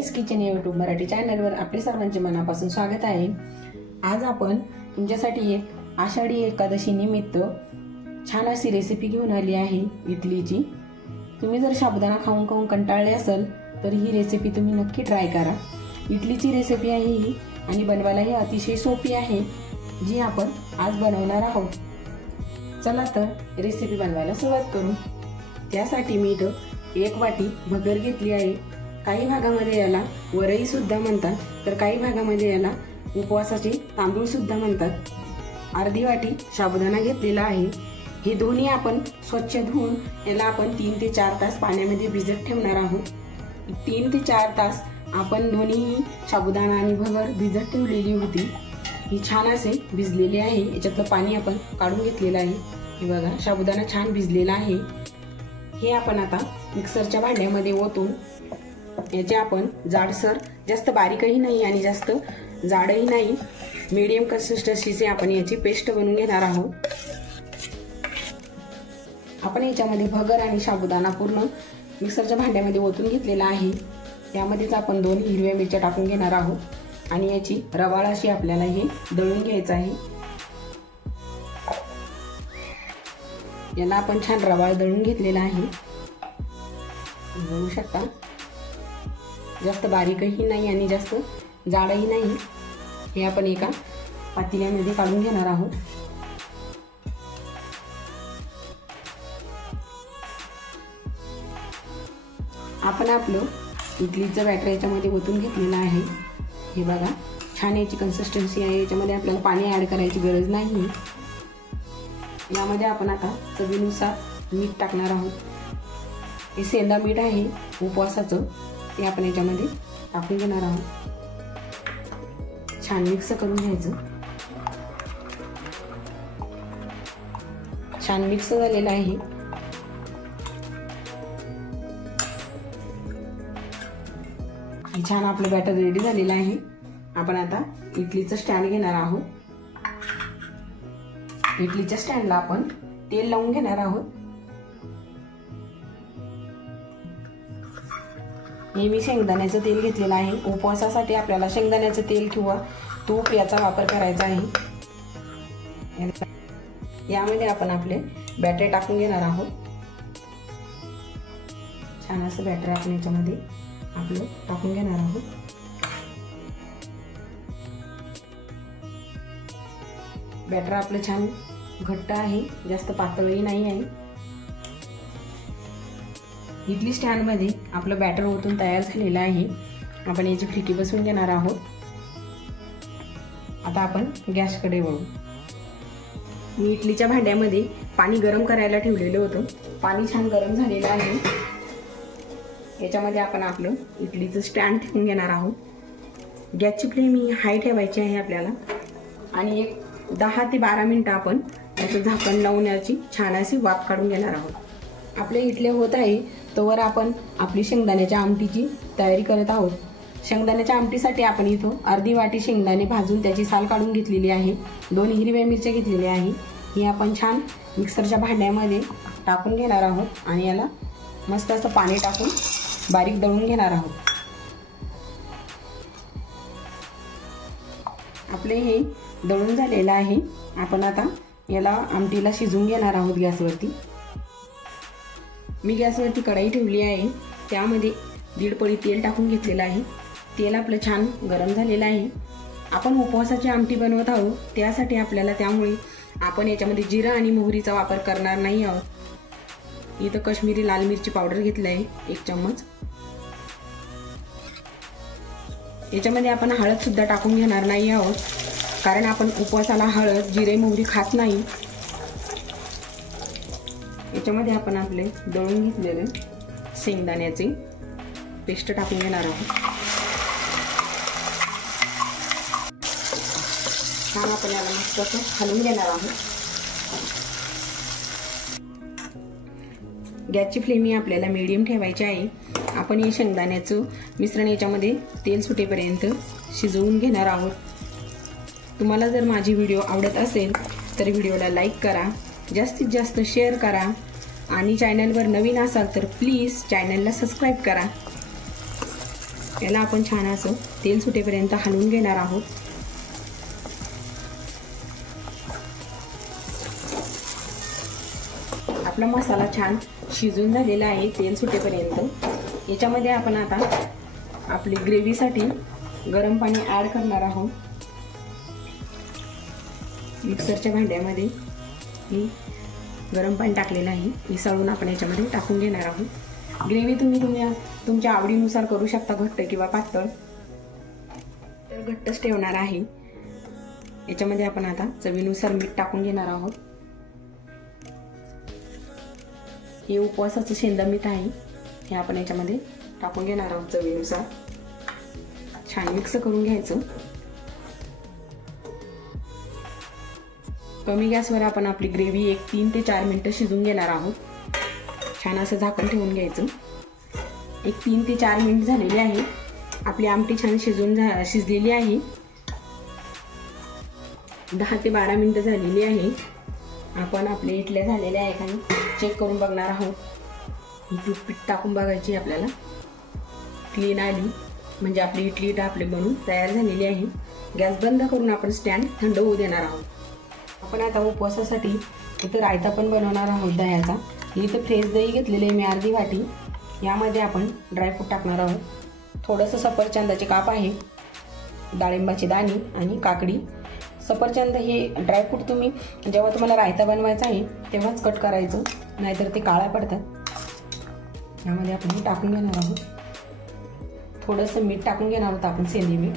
ताईस kitchen YouTube Marathi चॅनलवर आपले सर्वांचे मनापासून स्वागत आहे। आज आपण तुमच्यासाठी एक आषाढी एकादशी निमित्त छान अशी रेसिपी घेऊन आली आहे इडलीची। तुम्ही जर साबुदाणा खाऊन खाऊन कंटाळले असाल तर ही रेसिपी तुम्ही नक्की ट्राय करा। इडलीची रेसिपी आहे ही आणि बनवायला ही अतिशय सोपी आहे, जी आपण आज बनवणार आहोत। चला तर रेसिपी बनवायला सुरुवात करू। त्यासाठी मी इथं 1 वाटी भगर घेतली आहे। काही भागामध्ये याला वरई सुद्धा म्हणतात, तर काही भागामध्ये याला उपवासाचे तांदूळ सुद्धा म्हणतात। अर्धी वाटी साबुदाणा घेतलेला आहे। हे दोन्ही आपण स्वच्छ धुवून याला आपण 3 ते 4 तास पाण्यामध्ये भिजत ठेवणार आहोत। 3 ते 4 तास आपण दोन्ही साबुदाणा आणि भगर भिजत ठेवलेली होती। ही छान असे भिजलेली आहे। याच्यातलं पाणी आपण काढून घेतलेलं आहे। हे बघा, साबुदाणा छान भिजलेला आहे। हे आपण आता मिक्सरच्या भांड्यामध्ये ओतून याचे आपण जाडसर, जास्त बारीकही नाही आणि जास्त जाडही नाही, मीडियम कन्सिस्टन्सीचे आपण याची पेस्ट बनवून घेणार आहोत। आपण याच्यामध्ये भगर आणि साबुदाणा पूर्ण मिक्सरच्या भांड्यामध्ये ओतून घेतलेला आहे। यामध्येच आपण 2 हिरव्या मिरच्या टाकून घेणार आहोत आणि याची रवाळ अशी आपल्याला हे दळून घ्यायचं आहे। याला आपण छान रवाळ दळून घेतलेला आहे, बघू शकता। जास्त बारीकही नाही आणि जास्त जाडही नाही। हे आपण एका पातेल्यामध्ये काढून घेणार आहोत। आपण आपलं इडलीचं बॅटर याच्यामध्ये ओतून घेतलेलं आहे। हे बघा, छान याची कन्सिस्टन्सी आहे। याच्यामध्ये आपल्याला पाणी ऍड करायची गरज नाही। यामध्ये आपण आता चवीनुसार मीठ टाकणार आहोत। हे सेंधा मीठ आहे उपवासाचं, ते आपण याच्यामध्ये टाकून घेणार आहोत। छान मिक्स करून घ्यायचं। छान मिक्स झालेलं आहे। छान आपलं बॅटर रेडी झालेलं आहे। आपण आता इडलीचं स्टँड घेणार आहोत। इडलीच्या स्टँडला आपण तेल लावून घेणार आहोत। हे मी शेंगदाण्याचं तेल घेतलेलं आहे। उपवासासाठी आपल्याला शेंगदाण्याचं तेल किंवा तूप याचा वापर करायचा आहे। यामध्ये आपण आपले बॅटर टाकून घेणार आहोत। छान असं बॅटर आपण याच्यामध्ये आपलं टाकून घेणार आहोत। बॅटर आपलं छान घट्ट आहे, जास्त पातळही नाही आहे। इडली स्टँड मध्ये आपलं बॅटर ओतून तयार झालेलं आहे। आपण याची खिडकी बसवून घेणार आहोत। आता आपण गॅसकडे वळू। मी इडलीच्या भांड्यामध्ये पाणी गरम करायला ठेवलेलं होतं। पाणी छान गरम झालेलं आहे। याच्यामध्ये आपण आपलं इडलीचं स्टँड ठेवून घेणार आहोत। गॅसची फ्लेम ही हाय ठेवायची आहे आपल्याला आणि एक 10 ते 12 मिनिटं आपण याचं झाकण लावून याची छान अशी वाफ काढून घेणार आहोत। आपले इडली होत आहे तोवर आपण आपली शेंगदाण्याच्या आमटीची तयारी करत आहोत। शेंगदाण्याच्या आमटीसाठी आपण इथं अर्धी वाटी शेंगदाणे भाजून त्याची साल काढून घेतलेली आहे। 2 हिरव्या मिरच्या घेतलेल्या आहे। ही आपण छान मिक्सरच्या भांड्यामध्ये टाकून घेणार आहोत आणि याला मस्त असं पाणी टाकून बारीक दळून घेणार आहोत। आपले हे दळून झालेलं आहे। आपण आता याला आमटीला शिजवून घेणार आहोत गॅसवरती। मी गॅसवरती कढई ठेवली आहे। त्यामध्ये 1.5 पळी तेल टाकून घेतलेलं आहे। तेल आपलं छान गरम झालेलं आहे। आपण उपवासाची आमटी बनवत आहोत, त्यासाठी आपल्याला त्यामुळे आपण याच्यामध्ये जिरा आणि मोहरीचा वापर करणार नाही आहोत। इथं काश्मीरी लाल मिरची पावडर घेतली आहे 1 चम्मच। याच्यामध्ये आपण हळद सुद्धा टाकून घेणार नाही आहोत, कारण आपण उपवासाला हळद, जिरे, मोहरी खात नाही। याच्यामध्ये आपण आपले दळून घेतलेले शेंगदाण्याचे पेस्ट टाकून घेणार आहोत। छान आपण याला मस्त असं हलवून घेणार आहोत। गॅसची फ्लेम ही आपल्याला मीडियम ठेवायची आहे। आपण हे शेंगदाण्याचं मिश्रण याच्यामध्ये तेल सुटेपर्यंत शिजवून घेणार आहोत। तुम्हाला जर माझी व्हिडिओ आवडत असेल तर व्हिडिओला लाईक करा, जास्तीत जास्त शेअर करा आणि चॅनलवर नवीन असाल तर प्लीज चॅनलला सबस्क्राईब करा। याला आपण छान असं तेल सुटेपर्यंत हलवून घेणार आहोत. आपला मसाला छान शिजून झालेला आहे तेल सुटेपर्यंत. याच्यामध्ये आपण आता आपली ग्रेव्हीसाठी गरम पाणी ॲड करणार आहोत. मिक्सरच्या भांड्यामध्ये मी गरम पाणी टाकलेलं आहे. मिसळून आपण याच्यामध्ये टाकून घेणार आहोत. ग्रेव्ही तुम्ही तुमच्या आवडीनुसार करू शकता, घट्ट किंवा पातळ. तर घट्टच ठेवणार आहे. याच्यामध्ये आपण आता चवीनुसार मीठ टाकून घेणार आहोत. हे उपवासाचं शेंदा मीठ आहे, हे आपण याच्यामध्ये टाकून घेणार आहोत चवीनुसार. छान मिक्स करून घ्यायचं. कमी गॅसवर आपण आपली ग्रेव्ही एक 3 ते 4 मिनिटं शिजून घेणार आहोत. छान असं झाकण ठेवून घ्यायचं. एक 3 ते 4 मिनिट झालेली आहे. आपली आमटी छान शिजलेली आहे. 10 ते 12 मिनिटं झालेली आहे. आपण आपल्या इडल्या झालेल्या आहे का चेक करून बघणार आहोत. ही टूथपिक टाकून बघायची आपल्याला. क्लीन आली म्हणजे आपली इडली आपली बनून तयार झालेली आहे. गॅस बंद करून आपण स्टँड थंड होऊ देणार आहोत. आपण आता उपवासासाठी इथं रायता पण बनवणार आहोत दह्याचा. इथं फ्रेश दही घेतलेले मी अर्धी वाटी. यामध्ये आपण ड्रायफ्रूट टाकणार आहोत. थोडंसं सफरचंदाचे काप आहे, डाळिंबाची दाणी आणि काकडी. सफरचंद हे ड्रायफ्रूट तुम्ही जेव्हा तुम्हाला रायता बनवायचा आहे तेव्हाच कट करायचं, नाहीतर ते काळ्या पडतात. यामध्ये आपण टाकून घेणार आहोत. थोडंसं मीठ टाकून घेणार आहोत आपण, सेंधी मीठ.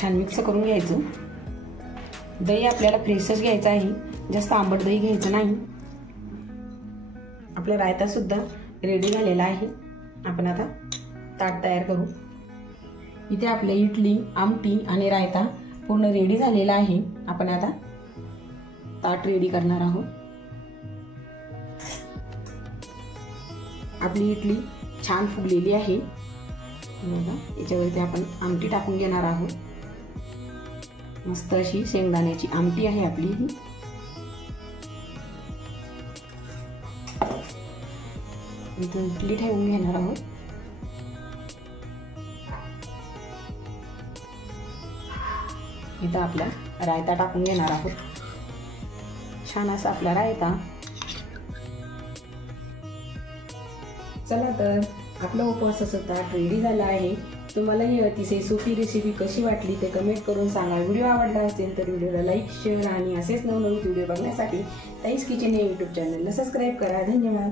छान मिक्स करून घ्यायचं. दही आपल्याला फ्रेशच घ्यायचं आहे, जास्त आंबट दही घ्यायचं नाही. आपला रायता सुद्धा रेडी झालेला आहे. आपण आता ताट तयार करू. इथे आपले इडली, आमटी आणि रायता पूर्ण रेडी झालेला आहे. आपण आता ताट रेडी करणार आहोत. आपली इडली छान फुगलेली आहे. याच्यावरती आपण आमटी टाकून घेणार आहोत. मस्त अशी शेंगदाण्याची आमटी आहे आपली ही. इथं इडली ठेवून घेणार आहोत. इथं आपला रायता टाकून घेणार आहोत. छान असा आपला रायता. चला तर आपलं उपवासाचं ताट रेडी झालं आहे. तुम्हाला ही अतिशय सोपी रेसिपी कशी वाटली ते कमेंट करून सांगा. व्हिडिओ आवडला असेल तर व्हिडिओला लाईक, शेअर आणि असेच नवनवीन व्हिडिओ बघण्यासाठी ताईस किचन या यूट्यूब चॅनलला सबस्क्राईब करा. धन्यवाद.